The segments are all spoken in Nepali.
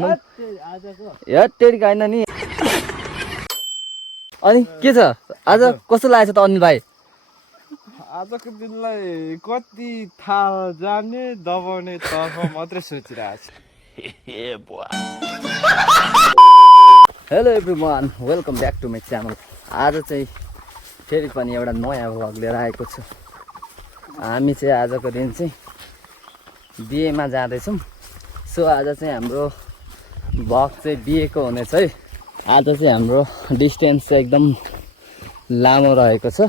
हेटेरिक होइन नि। अनि के छ आज कस्तो लागेको छ त अनिल भाइ? आजको दिनलाई कति थाहा जाने दबाउने तर्फ मात्रै सोचिरहेको छु। Hello everyone, welcome back to my channel. आज चाहिँ फेरि पनि एउटा नयाँ भ्लग लिएर आएको छु। हामी चाहिँ आजको दिन चाहिँ बिहेमा जाँदैछौँ। सो आज चाहिँ हाम्रो भ्लग चाहिँ बिहेको हुनेछ है। आज चाहिँ हाम्रो डिस्टेन्स चाहिँ एकदम लामो रहेको छ।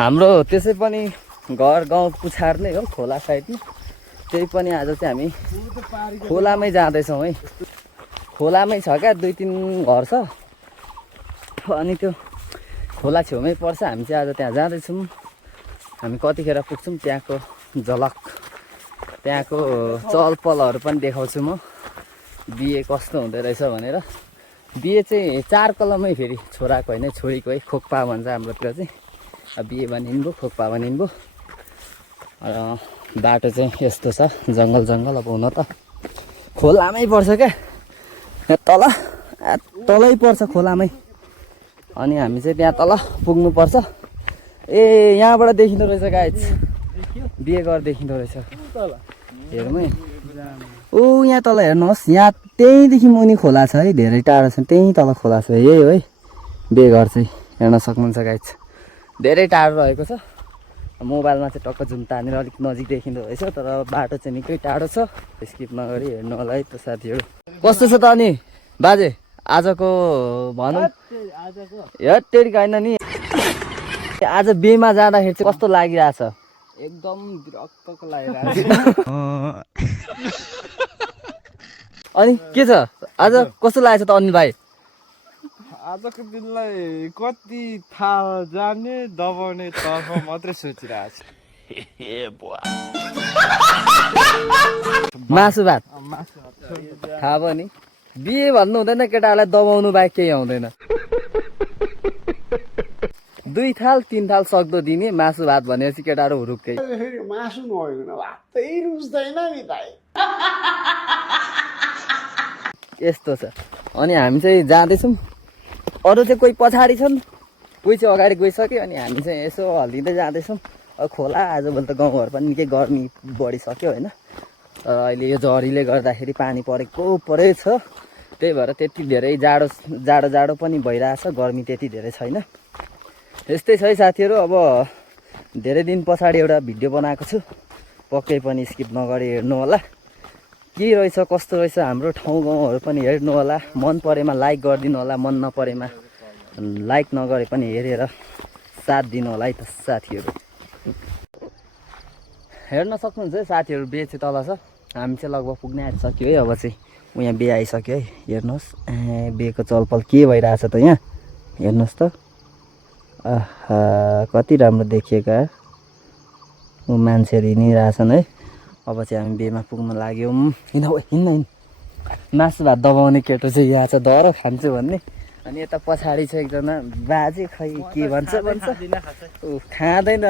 हाम्रो त्यसै पनि घर गाउँ पुछार नै हो, खोला साइडमा। त्यही पनि आज चाहिँ हामी खोलामै जाँदैछौँ है। खोलामै छ क्या, 2-3 घर छ अनि त्यो खोला छेउमै पर्छ। हामी चाहिँ आज त्यहाँ जाँदैछौँ। हामी कतिखेर पुग्छौँ त्यहाँको झलक, त्यहाँको चलपलहरू पनि देखाउँछु म, बिहे कस्तो हुँदो रहेछ भनेर। बिहे चाहिँ 4 कलमै, फेरि छोराको होइन छोरीको है, खोक्पा भन्छ हाम्रोतिर चाहिँ। बिहे भनिन्भयो, खोक्पा भनिन्भयो। बाटो चाहिँ यस्तो छ, जङ्गल जङ्गल। अब हुन त खोलामै पर्छ क्या, तलै पर्छ खोलामै। अनि हामी चाहिँ त्यहाँ तल पुग्नुपर्छ। ए यहाँबाट देखिँदो रहेछ गाइज, बिहे घर देखिँदो रहेछ। हेरौँ है, ऊ यहाँ तल हेर्नुहोस्, यहाँ त्यहीँदेखि मुनि खोला छ है, धेरै टाढो छ, त्यहीँ तल खोला छ। यही हो है बिहे घर चाहिँ, हेर्न सक्नुहुन्छ गाइज। धेरै टाढो रहेको छ। मोबाइलमा चाहिँ टक्क जुम तानेर अलिक नजिक देखिँदो रहेछ, तर बाटो चाहिँ निकै टाढो छ। स्किप नगरी हेर्नु होला है त साथीहरू। कस्तो छ त अनि बाजे आजको भनौँ? हेटेरिक होइन नि। आज बिहेमा जाँदाखेरि चाहिँ कस्तो लागिरहेछ? एकदम विरक्तको लागिरहेको छ। अनि के छ आज कस्तो लागेको छ त अनिल भाइ? आजको दिनलाई कति थाहा जाने दबाउने तर्फ मात्रै सोचिरहेको छु। मासु भात थाहा भयो नि। बिहे भन्नु हुँदैन, केटाहरूलाई दबाउनु बाहेक केही आउँदैन। 2 थाल 3 थाल सक्दो दिने, मासु भात भनेपछि केटाहरू हुरुक्कै। मासु नभइकन भातै रुच्दैन नि भाइ। यस्तो छ। अनि हामी चाहिँ जाँदैछौँ। अरू चाहिँ कोही पछाडि छन्, कोही चाहिँ अगाडि गइसक्यो। अनि हामी चाहिँ यसो हल्लिँदै जाँदैछौँ। अब खोला आजभोलि त गाउँघर पनि निकै गर्मी बढिसक्यो होइन। अहिले यो झरीले गर्दाखेरि पानी परेछ। त्यही भएर त्यति धेरै जाडो पनि भइरहेछ, गर्मी त्यति धेरै छैन। यस्तै छ है साथीहरू। अब धेरै दिन पछाडि एउटा भिडियो बनाएको छु, पक्कै पनि स्किप नगरी हेर्नु होला। के रहेछ कस्तो रहेछ हाम्रो ठाउँ गाउँहरू पनि हेर्नु होला। मन परेमा लाइक गरिदिनु होला, मन नपरेमा लाइक नगरे पनि हेरेर साथ दिनु होला है त साथीहरू। हेर्न सक्नुहुन्छ है साथीहरू, बिहे चाहिँ तल छ। हामी चाहिँ लगभग पुग्ने आइसक्यो है। अब चाहिँ यहाँ बिहे आइसक्यो है। हेर्नुहोस्, बिहेको चलपल के भइरहेछ त यहाँ, हेर्नुहोस् त। कति राम्रो देखिएका मान्छेहरू हिँडिरहेछन् है। अब चाहिँ हामी बिहेमा पुग्न लाग्यौँ। हिँड्न मासु भात दबाउने केटो चाहिँ यहाँ छ, दर खान्छु भन्ने। अनि यता पछाडि छ एकजना बाजे, खै के भन्छ खाँदैन।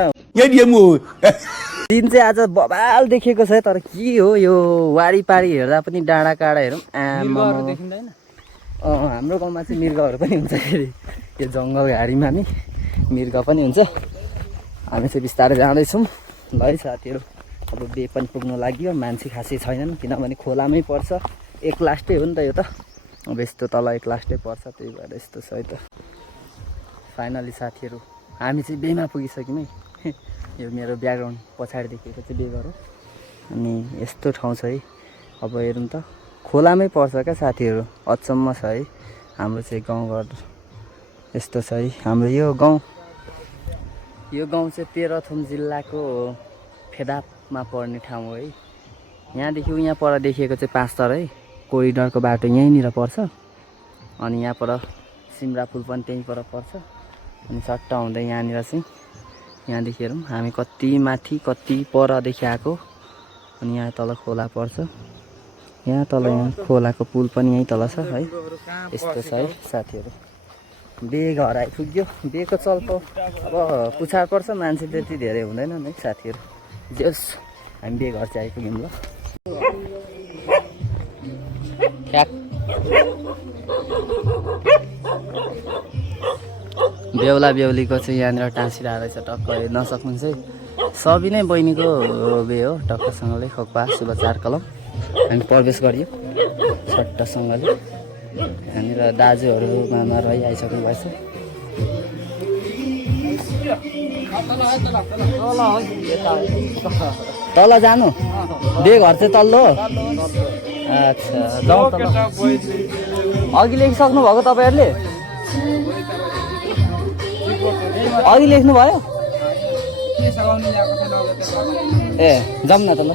दिन चाहिँ आज बबाल देखेको छ, तर के हो यो वारिपारि हेर्दा पनि डाँडा काँडा हेरौँ। हाम्रो गाउँमा चाहिँ मृगहरू पनि हुन्छ, फेरि यो जङ्गल घारीमा नि मृग पनि हुन्छ। हामी चाहिँ बिस्तारै जाँदैछौँ ल है साथीहरू। अब बिहे पनि पुग्नु लाग्यो, मान्छे खासै छैनन् किनभने खोलामै पर्छ। एक लास्टै हो नि त यो त। अब यस्तो तल एक लास्टै पर्छ, त्यही भएर यस्तो छ है त। फाइनली साथीहरू हामी चाहिँ बिहेमा पुगिसक्यौँ है। यो मेरो ब्याकग्राउन्ड पछाडि देखेको चाहिँ बिहे घर हो। अनि यस्तो ठाउँ छ है। अब हेरौँ त, खोलामै पर्छ क्या साथीहरू। अचम्म छ है हाम्रो चाहिँ गाउँघर यस्तो छ है। हाम्रो यो गाउँ चाहिँ तेह्रथुम जिल्लाको फेदापमा पर्ने ठाउँ हो है। यहाँदेखि यहाँ पर देखिएको चाहिँ 5 तर है। कोरिडरको बाटो यहीँनिर पर्छ। अनि यहाँ पर सिमरा पुल पनि त्यहीँ पर पर्छ। अनि सट्टा हुँदै यहाँनिर चाहिँ, यहाँदेखि हेरौँ हामी कति माथि कति परदेखि आएको। अनि यहाँ तल खोला पर्छ। यहाँ तल यहाँ खोलाको पुल पनि यहीँ तल छ है। यस्तो छ है साथीहरू। बिहे घर आइपुग्यो। बिहेको चल्पो अब पुछार पर्छ, मान्छे त्यति धेरै हुँदैनन् है साथीहरू। जस हामी बिहे घर चाहिँ आइपुग्यौँ ल। बेहुला बेहुलीको चाहिँ यहाँनिर टाँसिरहेको रहेछ टक्क हेर्न सक्नुहुन्छ है। सबी नै बहिनीको बे हो टक्कसँगले खोक्पा शुभचार कलम हामी प्रवेश गरियो सट्टसँगले। यहाँनिर दाजुहरू मामा रही आइसक्नु भएछ। तल जानु बे घर चाहिँ तल्लो अच्छा जाउँ तल। अघि लेखिसक्नु भएको तपाईँहरूले अघि लेख्नु भयो ए जाउँ न त ल।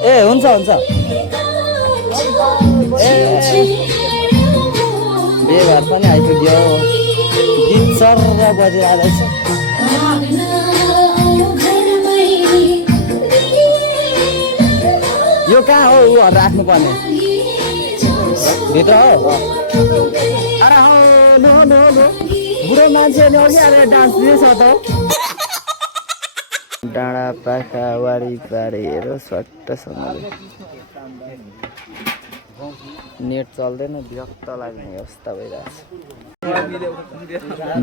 ए हुन्छ हुन्छ बे घर पनि आइपुग्यो गीत सर बजिरहेको छ। यो कहाँ हो ऊ राख्नुपर्ने भित्र हो। अरे हो लो लो लो बुढो मान्छेले अघि आएर डान्स दिएछ त। डाँडा पाखा वारिपारि हेर सट्टसँगले नेट चल्दैन विरक्त लाग्ने अवस्था भइरहेछ।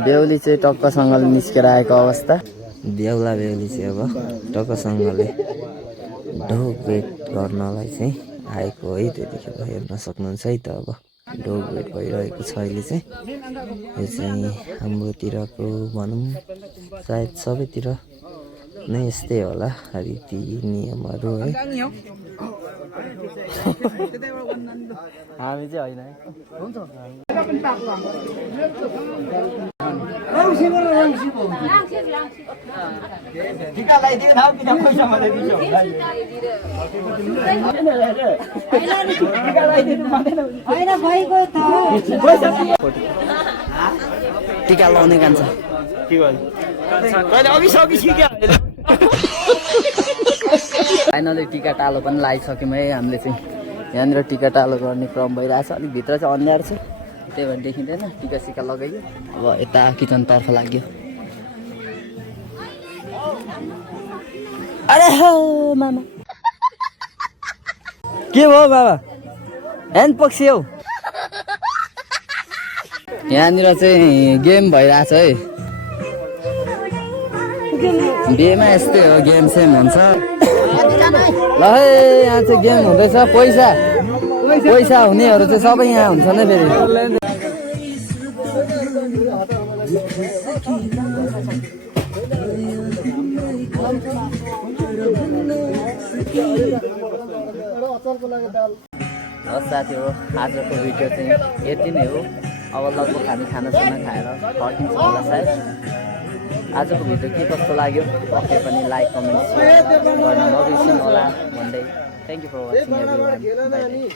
बेहुली चाहिँ टक्कसँगले निस्केर आएको अवस्था। बेहुला बेहुली चाहिँ अब टक्कसँगले ढोग भेट गर्नलाई चाहिँ आएको है। त्यतिखेर हेर्न सक्नुहुन्छ है त। अब ढोग भेट भइरहेको छ अहिले चाहिँ। यो चाहिँ हाम्रोतिरको भनौँ सायद सबैतिर नै यस्तै होला रीति नियमहरू है। हामी चाहिँ होइन है। टिका लाउने कान्छ फाइनली टिका टालो पनि लगाइसक्यौँ है हामीले चाहिँ। यहाँनिर टिका टालो गर्ने क्रम भइरहेछ। अलिक भित्र चाहिँ अन्धार छ त्यही भएर देखिँदैन। टिका सिका लगाइयो अब यता किचनतर्फ लाग्यो। अरे हो मामा के भयो बाबा ह्यान्ड पक्सी हौ। यहाँनिर चाहिँ गेम भइरहेछ है। बिहेमा यस्तै हो गेम सेम हुन्छ ल है। यहाँ चाहिँ गेम हुँदैछ। पैसा पैसा हुनेहरू चाहिँ सबै यहाँ हुन्छ नै फेरि। हस् साथीहरू आजको भिडियो चाहिँ यति नै हो। अब लगभग हामी खानासाना खाएर फर्किन्छौँ होला सायद। आजको भिडियो के कस्तो लाग्यो पक्कै पनि लाइक कमेन्ट सेयर गर्न नबिर्सिनु होला भन्दै thank you for watching everyone. Bye by.